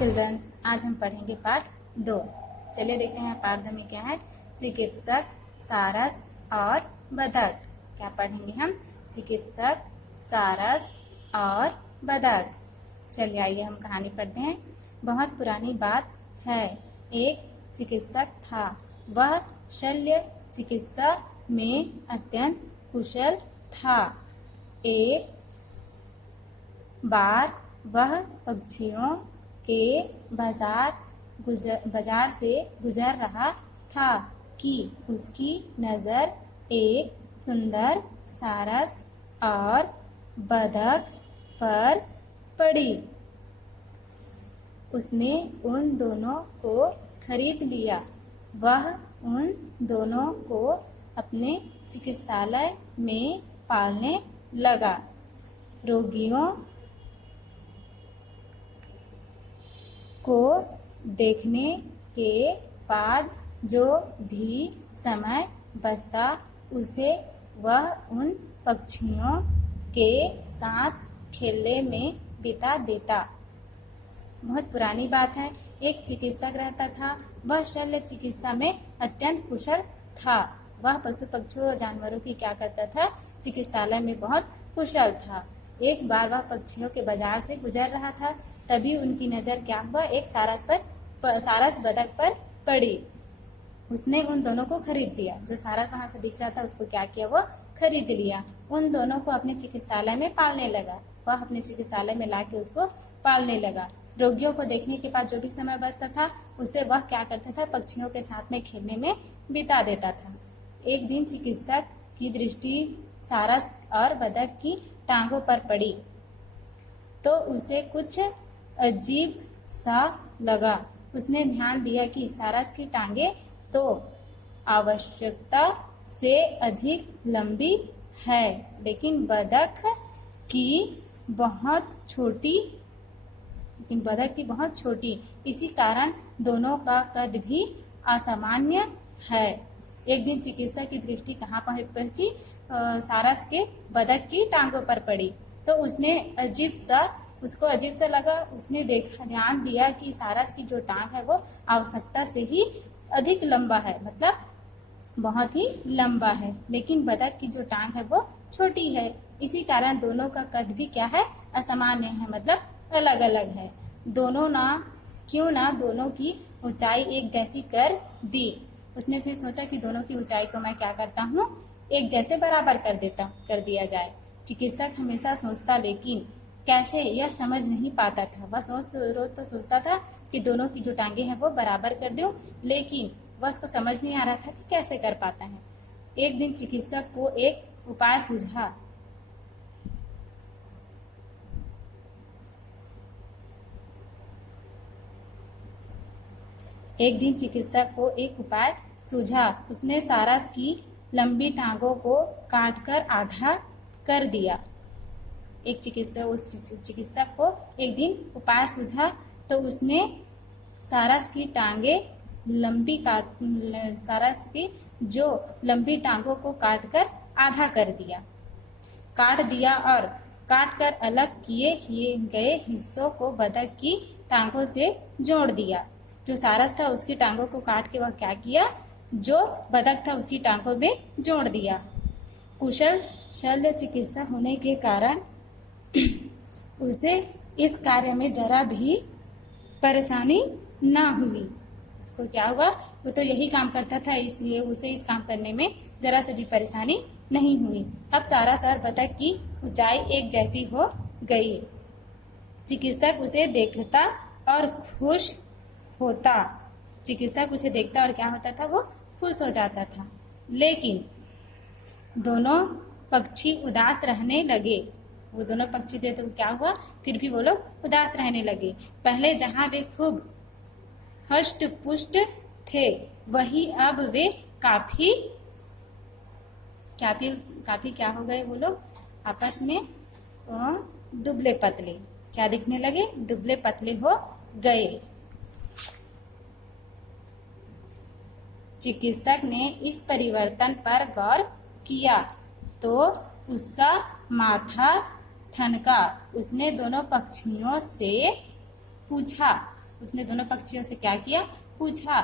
Children's, आज हम पढ़ेंगे पाठ 2। चलिए देखते हैं पाठ 2 में क्या है। चिकित्सक, सारस और बतख। क्या पढ़ेंगे हम? चिकित्सक, सारस और बतख। चलिए आइए हम कहानी पढ़ते हैं। बहुत पुरानी बात है। एक चिकित्सक था। वह शल्य चिकित्सा में अत्यंत कुशल था। एक बार वह पक्षियों के बाजार से गुजर रहा था कि उसकी नजर एक सुंदर सारस और बतख पर पड़ी। उसने उन दोनों को खरीद लिया। वह उन दोनों को अपने चिकित्सालय में पालने लगा। रोगियों को देखने के बाद जो भी समय बचता उसे वह उन पक्षियों के साथ खेलने में बिता देता। बहुत पुरानी बात है। एक चिकित्सक रहता था। वह शल्य चिकित्सा में अत्यंत कुशल था। वह पशु पक्षियों और जानवरों की क्या करता था? चिकित्सालय में बहुत कुशल था। एक बार वह पक्षियों के बाजार से गुजर रहा था। तभी उनकी नजर क्या हुआ? एक सारस बतख पर पड़ी। उसने उन दोनों को खरीद लिया। जो सारस वहां से दिख रहा था उसको क्या किया? वो खरीद लिया। उन दोनों को अपने चिकित्सालय में पालने लगा। वह अपने चिकित्सालय में लाके उसको पालने लगा। रोगियों को देखने के बाद जो भी समय बचता था उसे वह क्या करता था? पक्षियों के साथ में खेलने में बिता देता था। एक दिन चिकित्सक की दृष्टि सारस और बतख की टांगों पर पड़ी तो उसे कुछ अजीब सा लगा। उसने ध्यान दिया कि सारस की टांगे तो आवश्यकता से अधिक लंबी है, लेकिन बतख की बहुत छोटी। इसी कारण दोनों का कद भी असामान्य है। एक दिन चिकित्सक की दृष्टि कहाँ पहुंची? सारस के बतख की टांगों पर पड़ी तो उसको अजीब सा लगा। उसने ध्यान दिया कि सारस की जो टांग है वो आवश्यकता से ही अधिक लंबा है, मतलब बहुत ही लंबा है, लेकिन बतख की जो टांग है वो छोटी है। इसी कारण दोनों का कद भी क्या है? असामान्य है, मतलब अलग अलग है। क्यों ना दोनों की ऊंचाई एक जैसी कर दी। उसने फिर सोचा कि दोनों की ऊंचाई को मैं क्या करता हूँ? एक जैसे बराबर कर दिया जाए। चिकित्सक हमेशा सोचता, लेकिन कैसे यह समझ नहीं पाता था। वह रोज तो सोचता था कि दोनों की जो टांगे हैं वो बराबर कर दूं, लेकिन वह उसको समझ नहीं आ रहा था कि कैसे कर पाता है। एक दिन चिकित्सक को एक उपाय सूझा। उसने सारस की लंबी टांगों को काटकर आधा कर दिया। उस चिकित्सक को एक दिन उपाय सूझा तो उसने सारस की जो लंबी टांगों को काटकर आधा कर दिया। काट दिया और काटकर अलग किए गए हिस्सों को बतख की टांगों से जोड़ दिया। जो सारस था उसकी टांगों को काट के वह क्या किया? जो बतख था उसकी टांगों में जोड़ दिया। कुशल शल्य चिकित्सा होने के कारण उसे इस कार्य में जरा भी परेशानी ना हुई। उसको क्या हुआ? वो तो यही काम करता था, इसलिए उसे इस काम करने में जरा से भी परेशानी नहीं हुई। अब सारस और बतख की ऊंचाई एक जैसी हो गई। चिकित्सक उसे देखता और खुश होता। चिकित्सक उसे देखता और क्या होता था? वो खुश हो जाता था। लेकिन दोनों पक्षी उदास रहने लगे। वो दोनों पक्षी थे तो क्या हुआ? फिर भी वो लोग उदास रहने लगे। पहले जहां वे खूब हष्ट पुष्ट थे वही अब वे काफी क्या हो गए? वो लोग आपस में दुबले पतले क्या दिखने लगे? दुबले पतले हो गए। चिकित्सक ने इस परिवर्तन पर गौर किया तो उसका माथा ठनका। उसने दोनों पक्षियों से पूछा, उसने दोनों पक्षियों से क्या किया, पूछा,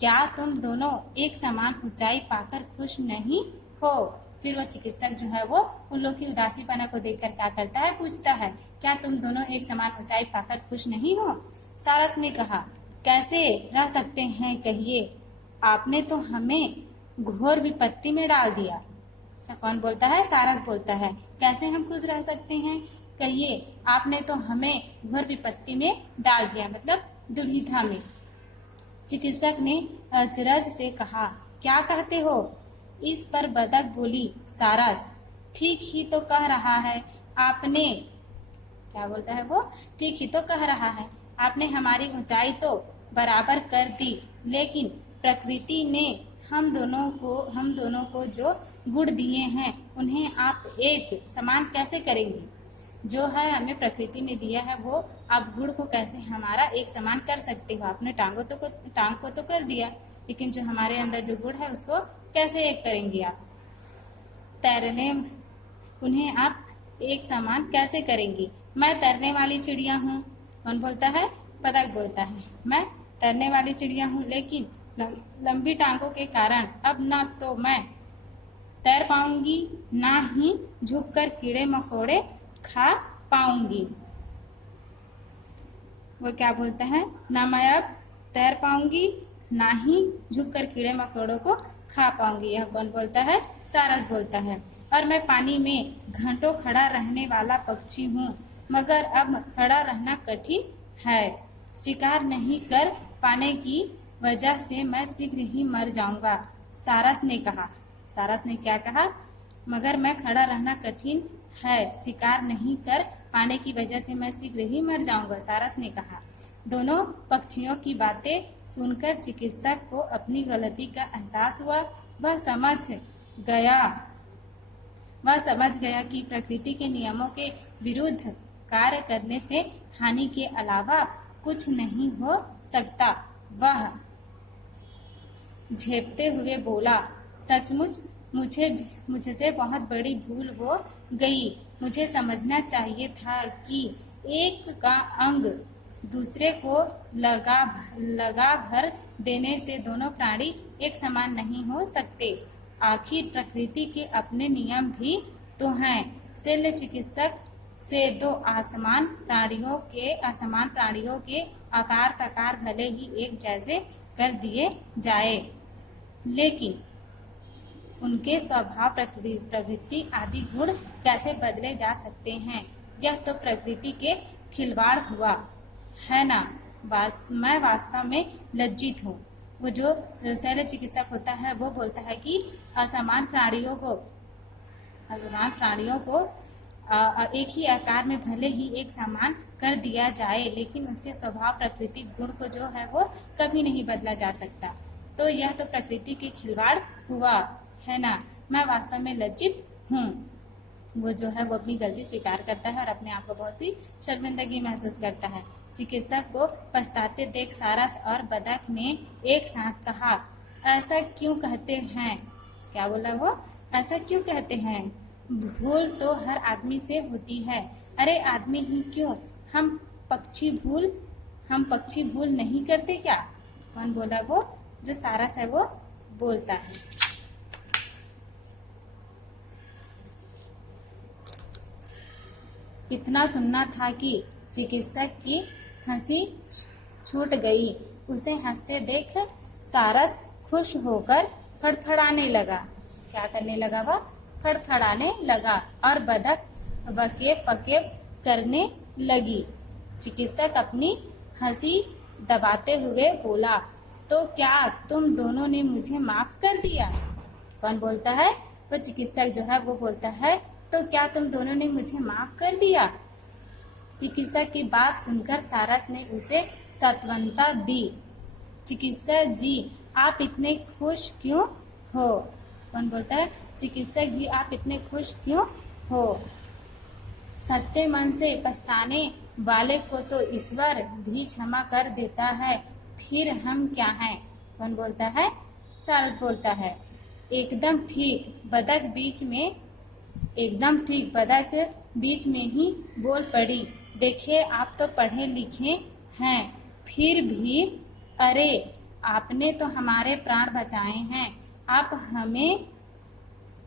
क्या तुम दोनों एक समान ऊंचाई पाकर खुश नहीं हो। फिर वो चिकित्सक जो है वो उन लोग की उदासीपना को देखकर क्या करता है, पूछता है, क्या तुम दोनों एक समान ऊंचाई पाकर खुश नहीं हो। सारस ने कहा, कैसे रह सकते हैं कहिए, आपने तो हमें घोर विपत्ति में डाल दिया। कौन बोलता है, सारस बोलता है, कैसे हम खुश रह सकते हैं कहिए, आपने तो हमें घोर विपत्ति में डाल दिया, मतलब दुविधा में। चिकित्सक ने अचरज से कहा, क्या कहते हो। इस पर बतख बोली, सारस ठीक ही तो कह रहा है आपने। क्या बोलता है वो, ठीक ही तो कह रहा है, आपने हमारी ऊंचाई तो बराबर कर दी, लेकिन प्रकृति ने हम दोनों को जो गुण दिए हैं उन्हें आप एक समान कैसे करेंगे। जो है हमें प्रकृति ने दिया है वो आप गुण को कैसे हमारा एक समान कर सकते हो। आपने टांग को तो कर दिया, लेकिन जो हमारे अंदर जो गुण है उसको कैसे एक करेंगे आप। तैरने उन्हें आप एक समान कैसे करेंगे। मैं तैरने वाली चिड़िया हूँ। कौन बोलता है, बतख बोलता है, मैं तैरने वाली चिड़िया हूँ, लेकिन लंबी टांगों के कारण अब ना तो मैं तैर पाऊंगी, ना ही झुककर कीड़े मकोड़े खा पाऊंगी। वो क्या बोलता है, ना मैं अब तैर पाऊंगी, ना ही झुककर कीड़े मकोड़ों को खा पाऊंगी। यह कौन बोलता है, सारस बोलता है। और मैं पानी में घंटों खड़ा रहने वाला पक्षी हूँ, मगर अब खड़ा रहना कठिन है। शिकार नहीं कर पाने की वजह से मैं शीघ्र ही मर जाऊंगा। सारस ने कहा, सारस ने क्या कहा, मगर मैं खड़ा रहना कठिन है, शिकार नहीं कर पाने की वजह से मैं शीघ्र ही मर जाऊंगा, सारस ने कहा। दोनों पक्षियों की बातें सुनकर चिकित्सक को अपनी गलती का एहसास हुआ। वह समझ गया कि प्रकृति के नियमों के विरुद्ध कार्य करने से हानि के अलावा कुछ नहीं हो सकता। वह झेपते हुए बोला, सचमुच मुझसे बहुत बड़ी भूल हो गई। मुझे समझना चाहिए था कि एक का अंग दूसरे को लगा भर देने से दोनों प्राणी एक समान नहीं हो सकते। आखिर प्रकृति के अपने नियम भी तो हैं। शल्य चिकित्सक से दो असमान प्राणियों के आकार प्रकार भले ही एक जैसे कर दिए जाए, लेकिन उनके स्वभाव प्रवृत्ति आदि गुण कैसे बदले जा सकते हैं। यह तो प्रकृति के खिलवाड़ हुआ है ना। मैं वास्तव में लज्जित हूँ। वो जो शल्य चिकित्सक होता है वो बोलता है कि असमान प्राणियों को एक ही आकार में भले ही एक समान कर दिया जाए, लेकिन उसके स्वभाव प्रकृति गुण को जो है वो कभी नहीं बदला जा सकता। तो यह तो प्रकृति के खिलवाड़ हुआ है ना। मैं वास्तव में लज्जित हूँ। वो जो है वो अपनी गलती स्वीकार करता है और अपने आप को बहुत ही शर्मिंदगी महसूस करता है। चिकित्सक को पछताते देख सारस और बतख ने एक साथ कहा, ऐसा क्यों कहते हैं। क्या बोला वो, ऐसा क्यों कहते हैं। भूल तो हर आदमी से होती है। अरे आदमी ही क्यों, हम पक्षी भूल नहीं करते क्या। कौन बोला, वो जो सारस है वो बोलता है। इतना सुनना था कि चिकित्सक की हंसी छूट गई। उसे हंसते देख सारस खुश होकर फड़फड़ाने लगा। क्या करने लगा, वह फड़फड़ाने लगा और बतख वकेव पकेव करने लगी। चिकित्सक अपनी हंसी दबाते हुए बोला, तो क्या तुम दोनों ने मुझे माफ कर दिया। कौन बोलता है, वो चिकित्सक जो है वो बोलता है, तो क्या तुम दोनों ने मुझे माफ कर दिया। चिकित्सक की बात सुनकर सारस ने उसे सांत्वना दी। चिकित्सक जी, आप इतने खुश क्यों हो। कौन बोलता है, चिकित्सक जी आप इतने खुश क्यों हो। सच्चे मन से पछताने वाले को तो ईश्वर भी क्षमा कर देता है, फिर हम क्या हैं। कौन बोलता है, सारस बोलता है। एकदम ठीक, बतख बीच में ही बोल पड़ी। देखिए आप तो पढ़े लिखे हैं, फिर भी अरे आपने तो हमारे प्राण बचाए हैं, आप हमें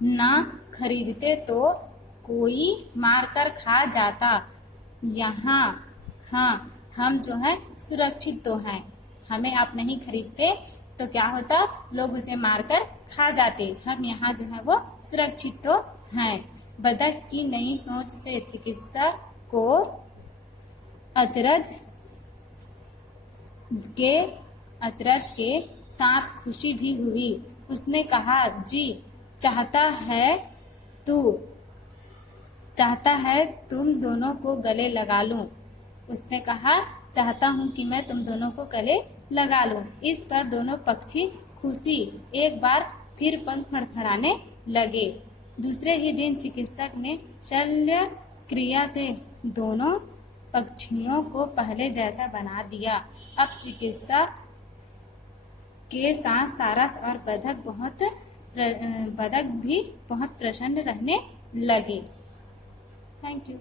ना खरीदते तो कोई मार कर खा जाता। यहाँ हाँ हम जो है सुरक्षित तो हैं, हमें आप नहीं खरीदते तो क्या होता, लोग उसे मारकर खा जाते। हम यहाँ जो है वो सुरक्षित तो हैं। बतख की नई सोच से चिकित्सक को अचरज के साथ खुशी भी हुई। उसने कहा, जी चाहता है तुम दोनों को गले लगा लूं। उसने कहा, चाहता हूं कि मैं तुम दोनों को गले लगा लूं। इस पर दोनों पक्षी खुशी एक बार फिर पंख फड़फड़ाने लगे। दूसरे ही दिन चिकित्सक ने शल्य क्रिया से दोनों पक्षियों को पहले जैसा बना दिया। अब चिकित्सा के साथ सारस और बतख भी बहुत प्रसन्न रहने लगे। Thank you.